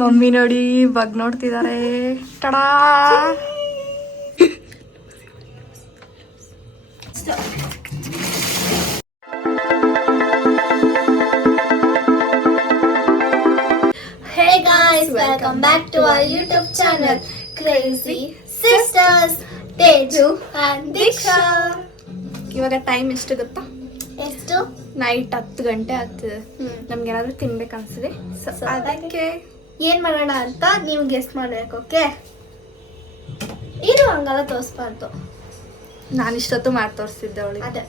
Mummy ನೋಡಿ ಬಗ್ ನೋಡ್ತಿದ್ದಾರೆ. Ta-da Hey guys, welcome back to our YouTube channel, Crazy Sisters, Teju and Diksha. ಇವಾಗ time ಎಷ್ಟು ಗೊತ್ತಾ? ಎಷ್ಟು? ನೈಟ್ 10 ಗಂಟೆ ಆಗ್ತದೆ. ನಮ್ಗೆ ಏನಾದ್ರು ತಿನ್ಬೇಕು ಅನ್ಸಿದೆ, ಅದಕ್ಕೆ ಏನ್ ಮಾಡೋಣ ಅಂತ ನೀವು ಗೆಸ್ಟ್ ಮಾಡ್ಬೇಕು. ಓಕೆ, ಇದು ಹಂಗಲ್ಲ ತೋರಿಸ್ಬಾರ್ದು. ನಾನು ಇಷ್ಟೊತ್ತು ಮಾಡಿ ತೋರಿಸ್ತಿದ್ದೆ ಅವಳಿಗೆ. ಅದೇ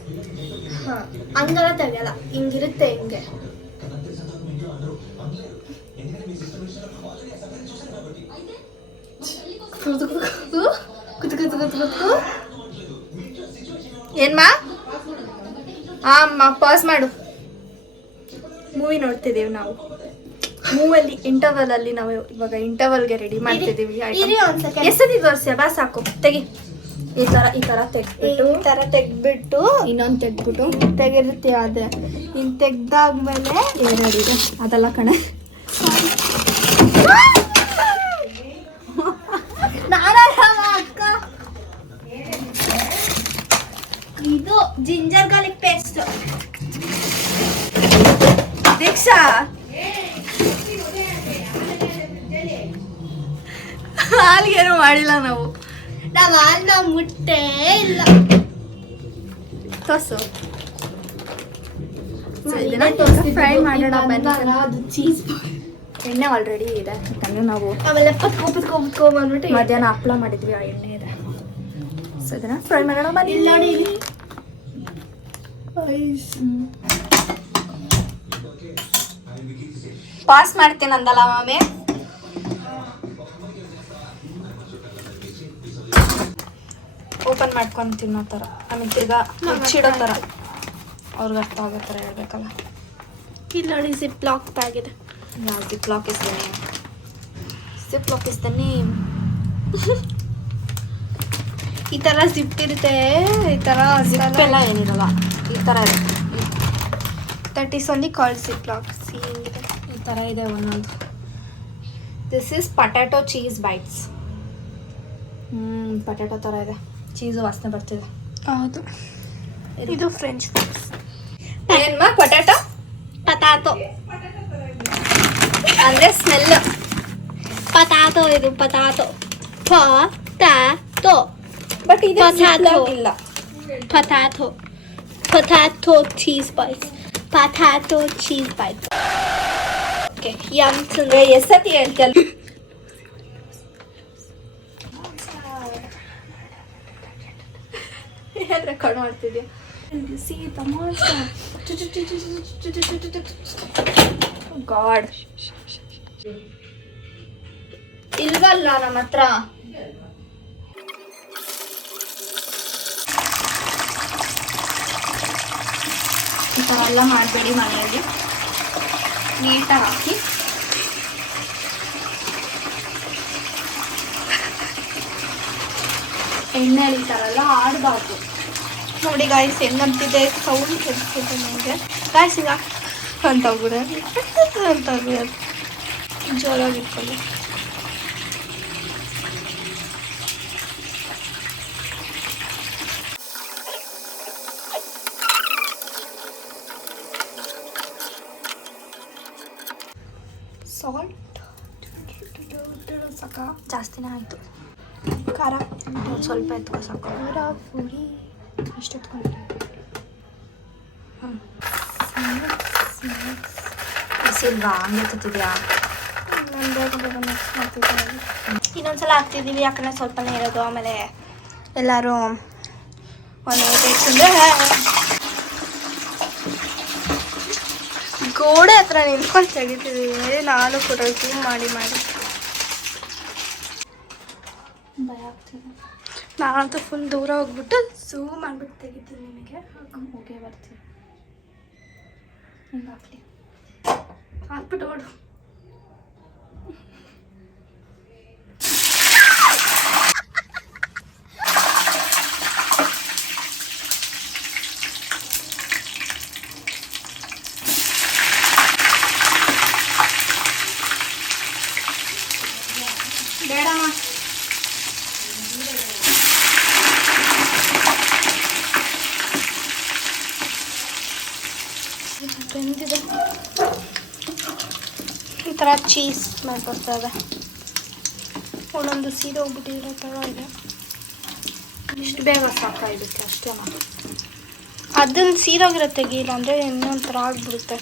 ಹಂಗಲ್ಲ ತೆಗಿಯಲ್ಲ, ಹಿಂಗಿರುತ್ತೆ ಹಿಂಗೆ. ಏನ್ಮಾ? ಅಮ್ಮ ಪಾಸ್ ಮಾಡು. ಮೂವಿ ನೋಡ್ತಿದ್ದೀವಿ ನಾವು. ಮೂವಲ್ಲಿ ಇಂಟರ್ವಲ್ ಅಲ್ಲಿ ನಾವು ಇವಾಗ ಇಂಟರ್ವಲ್ಗೆ ರೆಡಿ ಮಾಡ್ತಿದ್ದೀವಿ. ಎಷ್ಟೊತ್ತಿ ತೋರಿಸ್ಯಾ? ಬಾ ಸಾಕು, ತೆಗಿ. ಈ ತರ ತೆಗ್ದ್ಬಿಟ್ಟು ಇನ್ನೊಂದು ತೆಗ್ದ್ಬಿಟ್ಟು ತೆಗಿರ್ತೀವಿ. ಅದೇ ಇನ್ನು ತೆಗ್ದಾದ್ಮೇಲೆ ಏನಾಡಿದೆ ಅದೆಲ್ಲ ಕಣೆ. ಅಕ್ಕ, ಇದು ಜಿಂಜರ್ ಗಾರ್ಲಿಕ್ ಪೇಸ್ಟ್. ದೀಕ್ಷಾ ಹಾಲ್ಗೇನು ಮಾಡಿಲ್ಲ ನಾವು. ನಾವು ಮುಟ್ಟೆ ಇಲ್ಲ. ತೋರ್ಸು. ಫ್ರೈ ಮಾಡೋಣ ಬನ್ನಿ. ಅದು ಚೀಸ್ ಎಣ್ಣೆ ಆಲ್ರೆಡಿ ಇದೆ. ನಾವು ಆಮೇಲೆ ಪತ್ಕೊಂಡ್ಬಂದ್ಬಿಟ್ಟು ಮಧ್ಯಾಹ್ನ ಹಪ್ಪಳ ಮಾಡಿದ್ವಿ, ಆ ಎಣ್ಣೆ ಇದೆ. ಸೊ ಇದನ್ನ ಫ್ರೈ ಮಾಡೋಣ ಬನ್ನಿ. ನೋಡಿ, ಪಾಸ್ ಮಾಡ್ತೀನಿ ಅಂದಲ್ಲ ಮಾಮಿ. ಓಪನ್ ಮಾಡ್ಕೊಂಡು ತಿನ್ನೋ ಥರ, ಆಮೇಲೆ ಈಗ ಮುಚ್ಚಿಡೋ ಥರ ಅವ್ರಿಗೆ ಅರ್ಥ ಆಗೋ ಥರ ಹೇಳ್ಬೇಕಲ್ಲ. ಇಲ್ಲಿ ನೋಡಿ, ಜಿಪ್ ಲಾಕ್ ಬ್ಯಾಗ್ ಇದೆ. ಯಾವ zip lock is the name? Zip lock is the name. ಈ ಥರ ಜಿಪ್ ಇರುತ್ತೆ, ಈ ಥರ ಜಿಪ್ ಎಲ್ಲ ಏನಿರಲ್ಲ, ಈ ಥರ ಇದೆ. That is only called zip lock. ಹಿಂಗಿದೆ, ಈ ಥರ ಇದೆ ಒಂದೊಂದು. This is potato cheese bites. Potato ಥರ ಇದೆ, ಚೀಸು ವಾಸನೆ ಬರ್ತಿದೆ. ಹೌದು, ಇದು ಫ್ರೆಂಚ್ ಫ್ರೈಸ್. ಏನ್ಮಾ? ಪೊಟ್ಯಾಟೊ ಪತಾತೋ ಅಂದರೆ ಸ್ಮೆಲ್. ಪತಾತೋ, ಇದು ಪತಾತೋ. ಪತಾತೋ, ಬಟ್ ಇದು Potato. ಇಲ್ಲ. Potato, potato cheese bites. Potato cheese bites. Okay, yum Chandra. ಎಷ್ಟತಿ ಹೇಳ್ತಲ್ಲ. ಏನು ರೆಕಾರ್ಡ್ ಮಾಡ್ತಿದ್ಯಾ? ಗಾಡ್, ಇಲ್ವಲ್ಲ ನಮ್ಮ ಹತ್ರ. ಈ ಥರ ಎಲ್ಲ ಮಾಡಬೇಡಿ, ಮನೆಯಲ್ಲಿ ನೀಟಾಗಿ ಹಾಕಿ. ಎಣ್ಣೆಲಿ ಈ ಥರ ಎಲ್ಲ ಆಡಬಾರ್ದು. ನೋಡಿ ಗಾಯ್ಸ್, ಹೆಂಗಂತಿದೆ ಸೌಂಡ್ ಕೇಳಿಸ್ತಿದೆ ನನಗೆ. ಗಾಯ್ಸ್ ಈಗ ಅಂತ ಬಿಡ ಅಂತ ಜೋರಾಗಿ ಇಟ್ಕೊಳ್ಳಿ. ಸಾಲ್ಟ್ ಸಾಕ? ಜಾಸ್ತಿನೇ ಆಯಿತು. ಖಾರ ಸ್ವಲ್ಪ ಎತ್ಕೊ ಸಾಕು. ಖಾರ ಪುಡಿ ಇಷ್ಟು ಎತ್ಕೊಂಡು ಬಿಸಿಲ್ವಾ? ಹಂಗೆ ಎತ್ತುತ್ತಿದ್ಯಾ? ನಾನು ಬೇಗ ಬೇಗ ಮಿಕ್ಸ್ ಮಾಡ್ತಿದ್ದೀನಿ. ಇನ್ನೊಂದ್ಸಲ ಹಾಕ್ತಿದ್ದೀವಿ, ಯಾಕಂದರೆ ಸ್ವಲ್ಪನೇ ಇರೋದು. ಆಮೇಲೆ ಎಲ್ಲರೂ ಒಂದು ಬೇಕಂದ್ರೆ ಗೋಡೆ ಹತ್ರ ನಿಂತ್ಕೊಂಡು ತೆಗಿತಿದ್ದೀವಿ. ನಾನು ಕೂಡ ಝೂಮ್ ಮಾಡಿ ಭಯ ಆಗ್ತಿದೆ. ನಾನಂತೂ ಫುಲ್ ದೂರ ಹೋಗ್ಬಿಟ್ಟು ಝೂಮ್ ಮಾಡಿಬಿಟ್ಟು ತೆಗಿತೀನಿ. ನಿನಗೆ ಹೋಗೇ ಬರ್ತೀನಿ. ಹಿಂಗೆ ಹಾಕ್ಬಿಟ್ಟು ಓಡು. ಬೇಡಮ್ಮ. ಬೆಂದಿದೆ. ಈ ಥರ ಚೀಸ್ ಮಾಡಿ ಬರ್ತದೆ. ಒಂದೊಂದು ಸೀರೆ ಹೋಗ್ಬಿಟ್ಟಿರೋ ಥರ ಇದೆ. ಇಷ್ಟು ಬೇಗ ಸಾಕ ಇದಕ್ಕೆ ಅಷ್ಟೇ ಮಾಡಿ. ಅದನ್ನು ಸೀರೋಗಿರೋ ತೆಗಿಲ್ಲ ಅಂದರೆ ಇನ್ನೊಂಥರ ಆಗ್ಬಿಡುತ್ತೆ.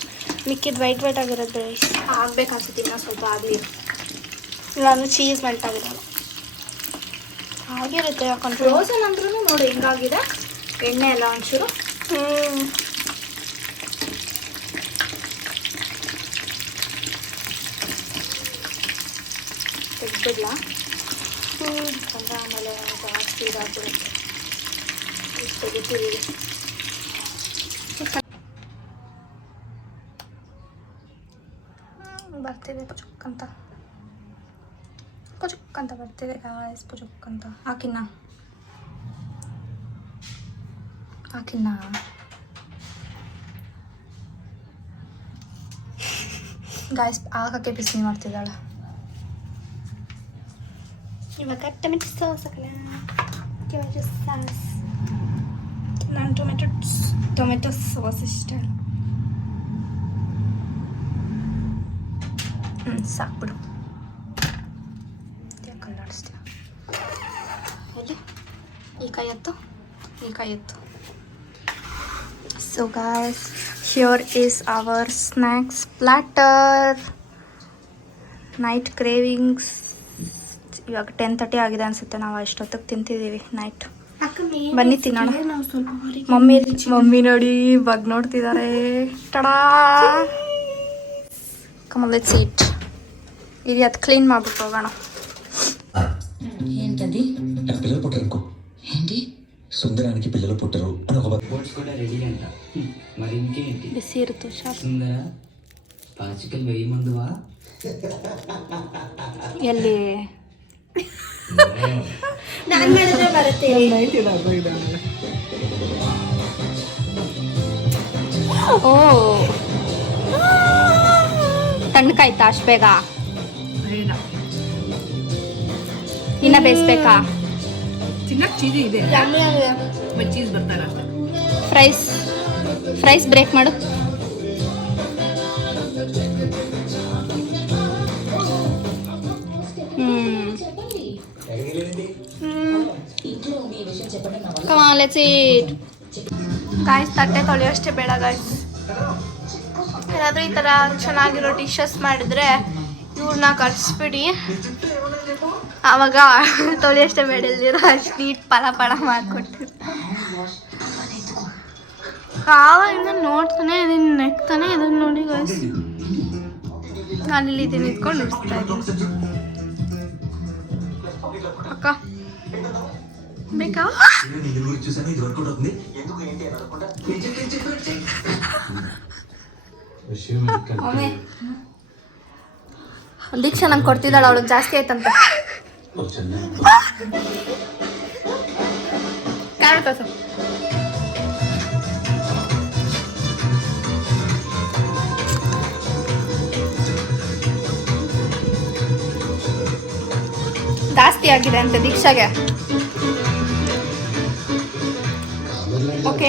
ಮಿಕ್ಕಿದ್ದು ವೈಟ್ ಆಗಿರೋದು ಬೇಯಿಸಿ ಆಗ್ಬೇಕು ಅನ್ಸುತ್ತೆ. ಇನ್ನೂ ಸ್ವಲ್ಪ ಆಗಲಿ. ಇಲ್ಲಾಂದ್ರೆ ಚೀಸ್ ಮೆಲ್ಟ್ ಆಗಿರಲ್ಲ. ಆಗಿರುತ್ತೆ ಯಾಕಂದ್ರೆ ಫ್ರೋಸನ್ ಅಂದ್ರೂ ನೋಡಿ ಹಿಂಗಾಗಿದೆ. ಎಣ್ಣೆ ಎಲ್ಲ ಒಂಚೂರು ತೆಗ್ದಿಲ್ಲ ಅಂದರೆ ಆಮೇಲೆ ಜಾಸ್ತಿ ಇದಾಗ್ಬಿಡುತ್ತೆ. ತೆಗಿತೀವಿ. ಬರ್ತಿದೆ ಪುಚುಕ್ ಅಂತ ಬರ್ತಿದೆ ಗಾಯ್ಸ್. ಪುಚುಕ್ ಅಂತ ಹಾಕಿನ್ನ ಗಾಯ್ಸ್ ಹಾಕಕ್ಕೆ ಬಿಸಿ ಮಾಡ್ತಿದ್ದಾಳೆ. ಇವಾಗ ಟೊಮೆಟೊ ಸಾಸ್ ಹಾಕಲ್ಲ. ಟೊಮೆಟೊ ಸಾಸ್ ನಾನು ಟೊಮೆಟೊ ಸಾಸ್ ಇಷ್ಟ. ಸಾಕ್ಬಿಡು. ಕಲ್ಲಾಡಿಸ್ತೀವಿ. ಎಲ್ಲಿ ಈ ಕೈ ಎತ್ತು. So guys, here is our snacks platter. Night cravings. ಇವಾಗ 10:30 ಆಗಿದೆ ಅನ್ಸುತ್ತೆ. ನಾವು ಅಷ್ಟೊತ್ತಿಗೆ ತಿಂತಿದ್ದೀವಿ ನೈಟ್. ಬನ್ನಿ ತಿನ್ನೋಣ. ಮಮ್ಮಿ ನೋಡಿ ಬಗ್ ನೋಡ್ತಿದ್ದಾರೆ. ಟಡಾ ಕಮ್ ಆನ್ ಲೆಟ್ಸ್ ಈಟ್. ఇది అది క్లీన్ ಮಾಡ್ಬಿಟ್ಟು ಹೋಗೋಣ. ఏంటది పిల్లలు పుట్టరు అనుకో. ఏంటి సుందరానికి పిల్లలు పుట్టరు అని ఒక స్పోర్ట్స్ కూడా రెడీ అంట. మరి ఇంకేంటి ಬಿಸಿ ಇರುತ್ತೆ ಶಾಪ್. సుందర పాచికలు వెయ్యి ముందువా ಎಲ್ಲಿ ನಾನು ಮಾಡಿದ್ರೆ ಬರುತ್ತೆ. ಓ ತಣ್ಣಕಾಯ್ತಾ ಅಷ್ಟು ಬೇಗ? ಇನ್ನ ಬೇಯಿಸ್ಬೇಕಾ? ತಿನ್ನಕ್ ಚೀಸ್ ಇದೆ, ಯಮ್ಮಿ ಆಗಿದೆ. ಬಟ್ ಚೀಸ್ ಬರ್ತಾರ. ಫ್ರೈಸ್ ಬ್ರೇಕ್ ಮಾಡು. Come on, let's eat. Guys ತಟ್ಟೆ ತೊಳೆಯೋಷ್ಟೇ ಬೇಡ ಗಾಯ್ಸ್. ಏನಾದರೂ ಈ ಥರ ಚೆನ್ನಾಗಿರೋ ಡಿಶಸ್ ಮಾಡಿದರೆ ಇವ್ರನ್ನ ಕಳಿಸ್ಬಿಡಿ. ಆವಾಗ ತೊಳೆಯೋಷ್ಟೇ ಬೇಡ, ಇಲ್ದಿರೋ ಅಷ್ಟು ನೀಟ್ ಪಳ ಮಾಡಿಕೊಡ್ತೀವಿ. ಆವಾಗಿಂದ ನೋಡ್ತಾನೆ ಇದನ್ನು ನೆಕ್ತಾನೆ ಇದನ್ನು ನೋಡಿ ಗಾಯ್ಸ್. ನಾನು ಇಲ್ಲಿ ಇದನ್ನು ಇಟ್ಕೊಂಡು ನುಡಿಸ್ತಾ ಇದ್ದೀನಿ. ಅಕ್ಕ ಬೇಕಾ? ದೀಕ್ಷಾ ನಂಗೆ ಕೊಡ್ತಿದ್ದಾಳೆ, ಅವಳಿಗೆ ಜಾಸ್ತಿ ಆಯ್ತಂತ. ಕಾಣ್ತದ ಜಾಸ್ತಿ ಆಗಿದೆ ಅಂತ ದೀಕ್ಷಾಗೆ. ಓಕೆ